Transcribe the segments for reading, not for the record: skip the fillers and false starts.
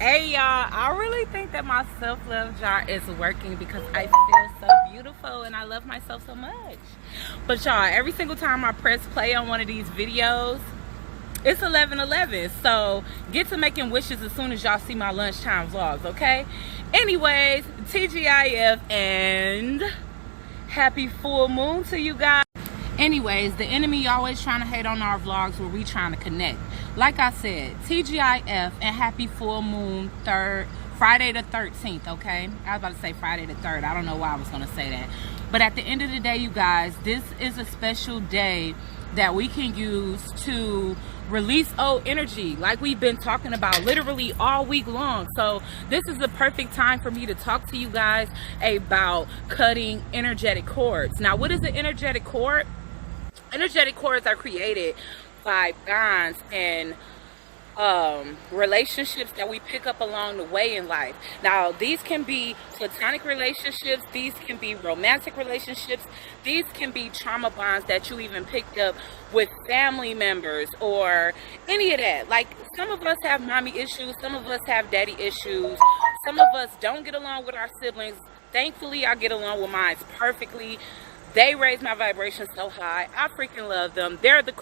Hey y'all, I really think that my self-love jar is working because I feel so beautiful and I love myself so much. But y'all, every single time I press play on one of these videos, it's 11:11. So get to making wishes as soon as y'all see my lunchtime vlogs, okay? Anyways, TGIF and happy full moon to you guys. Anyways, the enemy always trying to hate on our vlogs where we trying to connect. Like I said, TGIF and happy full moon Friday the 13th, okay? I was about to say Friday the 3rd. I don't know why I was going to say that. But at the end of the day, you guys, this is a special day that we can use to release old energy like we've been talking about literally all week long. So this is the perfect time for me to talk to you guys about cutting energetic cords. Now, what is an energetic cord? Energetic cords are created by bonds and relationships that we pick up along the way in life. Now, these can be platonic relationships, these can be romantic relationships, these can be trauma bonds that you even picked up with family members or any of that. Like, some of us have mommy issues, some of us have daddy issues, some of us don't get along with our siblings. Thankfully, I get along with mine perfectly. They raise my vibration so high. I freaking love them. They're the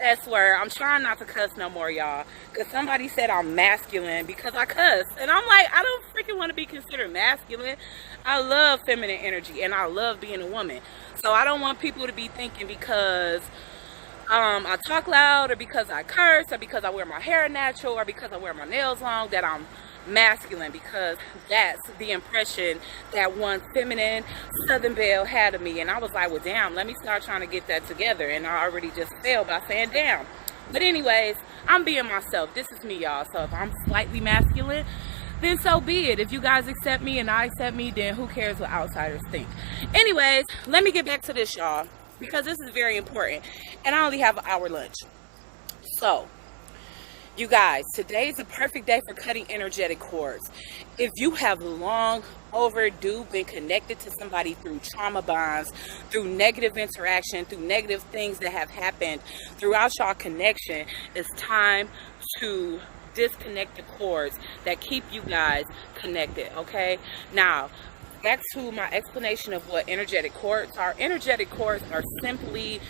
S word. I'm trying not to cuss no more, y'all, because somebody said I'm masculine because I cuss, and I'm like, I don't freaking want to be considered masculine. I love feminine energy and I love being a woman. So I don't want people to be thinking because I talk loud or because I curse or because I wear my hair natural or because I wear my nails long that I'm masculine, because that's the impression that one feminine Southern belle had of me. And I was like, well, damn, let me start trying to get that together. And I already just failed by saying damn. But anyways, I'm being myself. This is me, y'all. So if I'm slightly masculine, then so be it. If you guys accept me and I accept me, then who cares what outsiders think? Anyways, let me get back to this, y'all, because this is very important. And I only have an hour lunch. So you guys, today is a perfect day for cutting energetic cords. If you have long overdue been connected to somebody through trauma bonds, through negative interaction, through negative things that have happened throughout y'all connection, it's time to disconnect the cords that keep you guys connected, okay? Now, back to my explanation of what energetic cords are. Energetic cords are simply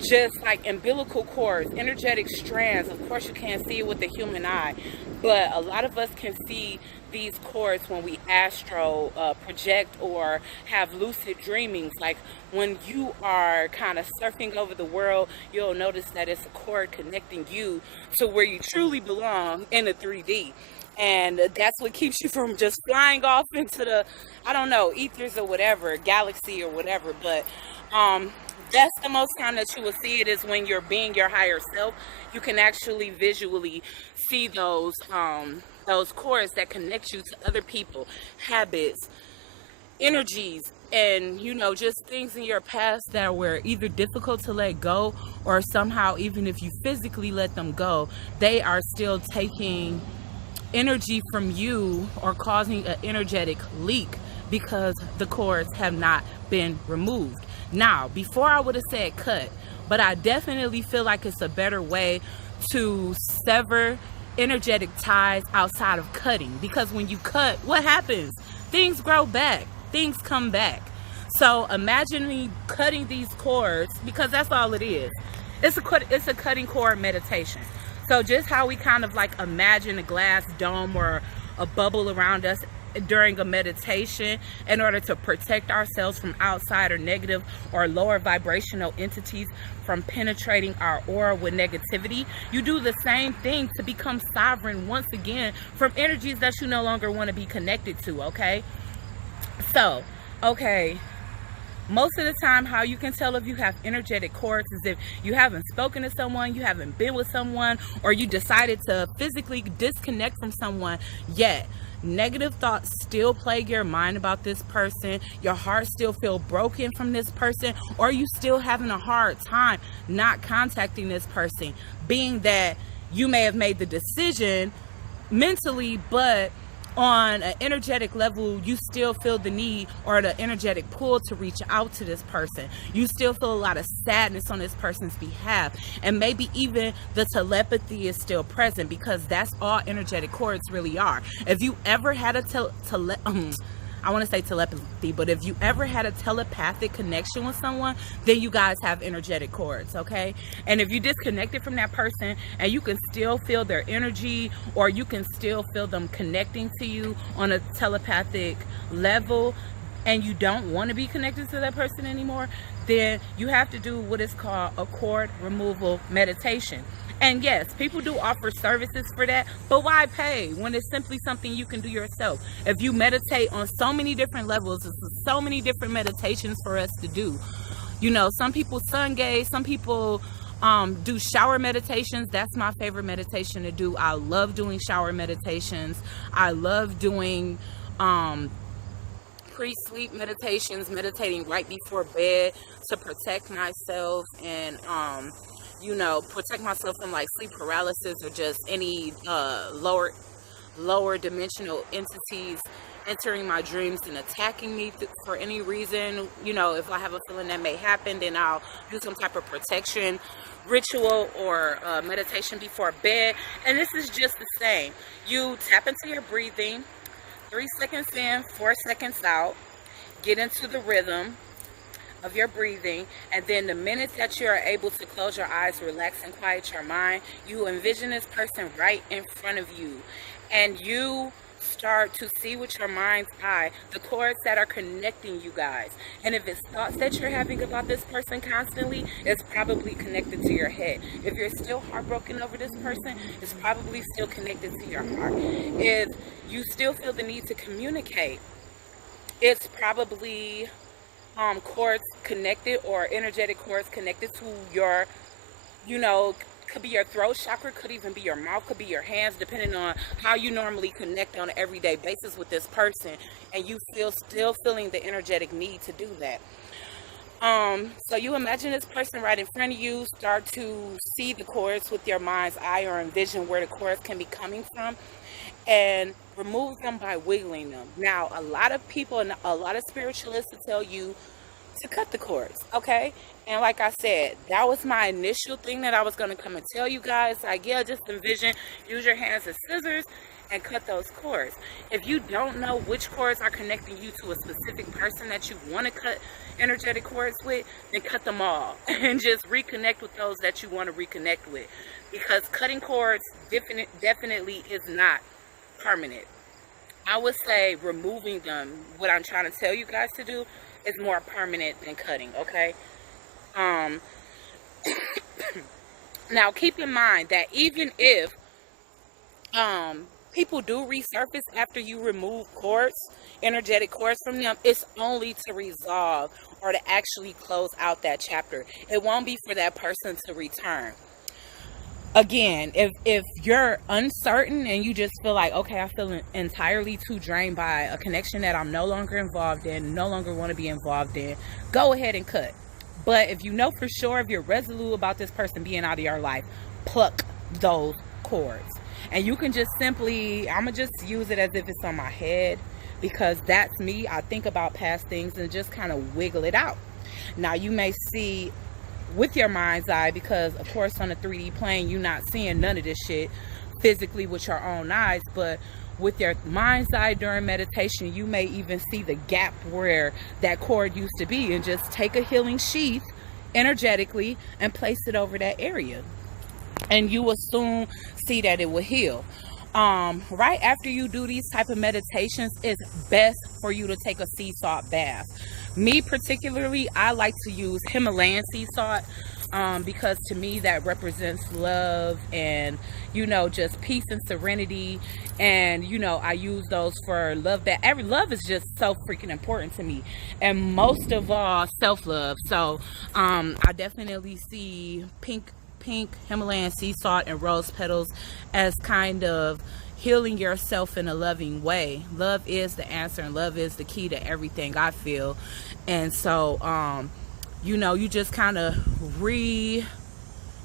just like umbilical cords, energetic strands. Of course, you can't see it with the human eye, but a lot of us can see these cords when we astro project or have lucid dreamings. Like when you are kind of surfing over the world, you'll notice that it's a cord connecting you to where you truly belong in the 3D. And that's what keeps you from just flying off into the, I don't know, ethers or whatever, galaxy or whatever. But that's the most time that you will see it, is when you're being your higher self. You can actually visually see those cords that connect you to other people, habits, energies, and, you know, just things in your past that were either difficult to let go, or somehow even if you physically let them go, they are still taking energy from you or causing an energetic leak because the cords have not been removed. Now, before I would have said cut, but I definitely feel like it's a better way to sever energetic ties outside of cutting, because when you cut, what happens? Things grow back, things come back. So imagine me cutting these cords, because that's all it is. It's a cutting cord meditation. So just how we kind of like imagine a glass dome or a bubble around us during a meditation in order to protect ourselves from outside or negative or lower vibrational entities from penetrating our aura with negativity, you do the same thing to become sovereign once again from energies that you no longer want to be connected to, okay? So, okay, most of the time, how you can tell if you have energetic cords is if you haven't spoken to someone, you haven't been with someone, or you decided to physically disconnect from someone yet. Negative thoughts still plague your mind about this person, your heart still feel broken from this person, or you still having a hard time not contacting this person, being that you may have made the decision mentally, but on an energetic level, you still feel the need or the energetic pull to reach out to this person. You still feel a lot of sadness on this person's behalf, and maybe even the telepathy is still present, because that's all energetic chords really are. If you ever had a I want to say telepathy, but if you ever had a telepathic connection with someone, then you guys have energetic chords, okay? And if you disconnected from that person and you can still feel their energy, or you can still feel them connecting to you on a telepathic level, and you don't want to be connected to that person anymore, then you have to do what is called a chord removal meditation. And yes, people do offer services for that, but why pay when it's simply something you can do yourself? If you meditate on so many different levels, there's so many different meditations for us to do. You know, some people sun gaze, some people do shower meditations. That's my favorite meditation to do. I love doing shower meditations. I love doing pre-sleep meditations, meditating right before bed to protect myself and you know, protect myself from like sleep paralysis or just any lower dimensional entities entering my dreams and attacking me for any reason. You know, if I have a feeling that may happen, then I'll do some type of protection ritual or meditation before bed. And this is just the same. You tap into your breathing, 3 seconds in, 4 seconds out, get into the rhythm of your breathing, and then the minute that you are able to close your eyes, relax and quiet your mind, you envision this person right in front of you, and you start to see with your mind's eye the chords that are connecting you guys. And if it's thoughts that you're having about this person constantly, it's probably connected to your head. If you're still heartbroken over this person, it's probably still connected to your heart. If you still feel the need to communicate, it's probably chords connected, or energetic chords connected to your, you know, could be your throat chakra, could even be your mouth, could be your hands, depending on how you normally connect on an everyday basis with this person, and you still feeling the energetic need to do that. So you imagine this person right in front of you, start to see the chords with your mind's eye, or envision where the chords can be coming from, and remove them by wiggling them. Now, a lot of people and a lot of spiritualists will tell you to cut the cords, okay? And like I said, that was my initial thing that I was going to come and tell you guys. Like, yeah, just envision, use your hands as scissors and cut those cords. If you don't know which cords are connecting you to a specific person that you want to cut energetic cords with, then cut them all and just reconnect with those that you want to reconnect with, because cutting cords definitely is not permanent. I would say removing them, what I'm trying to tell you guys to do, is more permanent than cutting, okay? Now keep in mind that even if people do resurface after you remove cords, energetic cords from them, it's only to resolve or to actually close out that chapter. It won't be for that person to return. Again, if you're uncertain and you just feel like, okay, I feel entirely too drained by a connection that I'm no longer involved in, no longer want to be involved in, go ahead and cut. But if you know for sure, if you're resolute about this person being out of your life, pluck those cords. And you can just simply, I'm going to just use it as if it's on my head, because that's me. I think about past things and just kind of wiggle it out. Now, you may see with your mind's eye, because of course on a 3D plane you're not seeing none of this shit physically with your own eyes, but with your mind's eye during meditation, you may even see the gap where that cord used to be, and just take a healing sheath energetically and place it over that area, and you will soon see that it will heal. Right after you do these type of meditations, it's best for you to take a sea salt bath. Me particularly, I like to use Himalayan sea salt, because to me that represents love and, you know, just peace and serenity. And, you know, I use those for love. Love is just so freaking important to me, and most of all self-love. So I definitely see pink Himalayan sea salt and rose petals as kind of healing yourself in a loving way. Love is the answer, and love is the key to everything, I feel. And so you know, you just kind of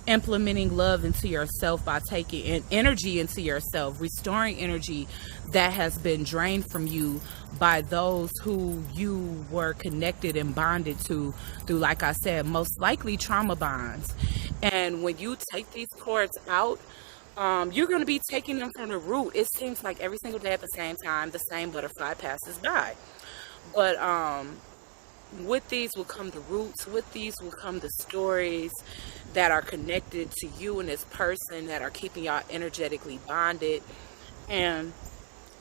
implementing love into yourself by taking in energy into yourself, restoring energy that has been drained from you by those who you were connected and bonded to through, like I said, most likely trauma bonds. And when you take these cords out, you're going to be taking them from the root. It seems like every single day at the same time, the same butterfly passes by. But with these will come the roots. With these will come the stories that are connected to you and this person that are keeping y'all energetically bonded. And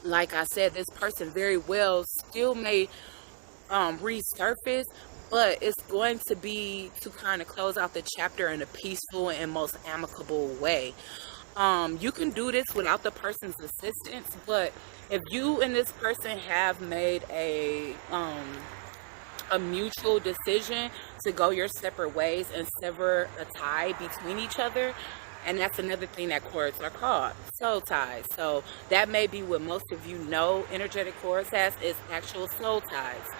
like I said, this person very well still may resurface, but it's going to be to kind of close out the chapter in a peaceful and most amicable way. You can do this without the person's assistance, but if you and this person have made a mutual decision to go your separate ways and sever a tie between each other, and that's another thing that cords are called, soul ties. So that may be what most of you know energetic cords as, is actual soul ties.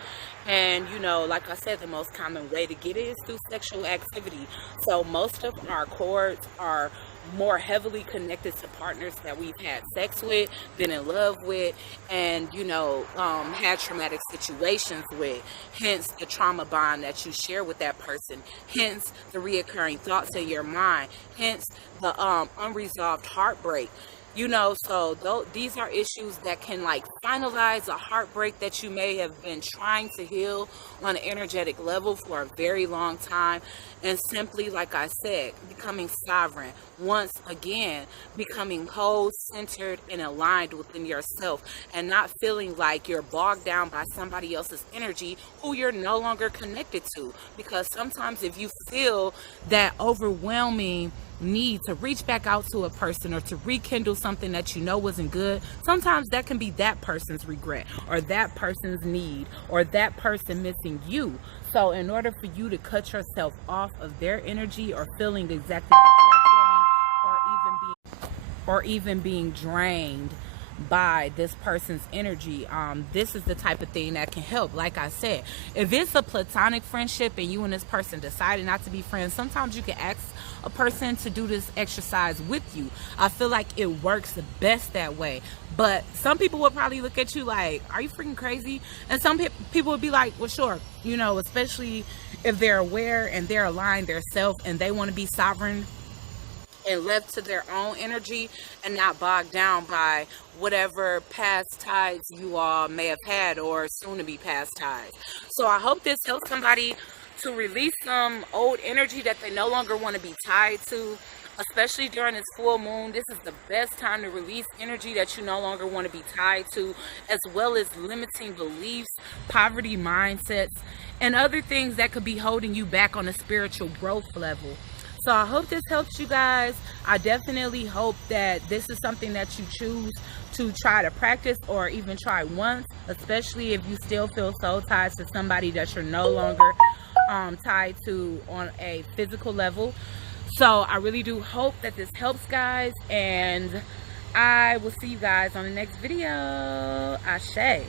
And you know, like I said, the most common way to get it is through sexual activity. So most of our cords are more heavily connected to partners that we've had sex with, been in love with, and you know, had traumatic situations with. Hence the trauma bond that you share with that person. Hence the reoccurring thoughts in your mind. Hence the unresolved heartbreak. You know, so these are issues that can like finalize a heartbreak that you may have been trying to heal on an energetic level for a very long time. And simply, like I said, becoming sovereign. Once again, becoming whole, centered, and aligned within yourself, and not feeling like you're bogged down by somebody else's energy who you're no longer connected to. Because sometimes if you feel that overwhelming need to reach back out to a person or to rekindle something that you know wasn't good, sometimes that can be that person's regret or that person's need or that person missing you. So in order for you to cut yourself off of their energy or feeling exactly what they're feeling, or even being drained by this person's energy, this is the type of thing that can help. Like I said, if it's a platonic friendship and you and this person decided not to be friends, sometimes you can ask a person to do this exercise with you. I feel like it works the best that way. But some people would probably look at you like, are you freaking crazy? And some people would be like, well, sure, you know, especially if they're aware and they're aligned their self and they want to be sovereign and left to their own energy and not bogged down by whatever past ties you all may have had or soon to be past ties. So I hope this helps somebody to release some old energy that they no longer want to be tied to, especially during this full moon. This is the best time to release energy that you no longer want to be tied to, as well as limiting beliefs, poverty mindsets, and other things that could be holding you back on a spiritual growth level. So I hope this helps you guys. I definitely hope that this is something that you choose to try to practice or even try once, especially if you still feel soul ties to somebody that you're no longer tied to on a physical level. So I really do hope that this helps, guys, and I will see you guys on the next video. Ashe.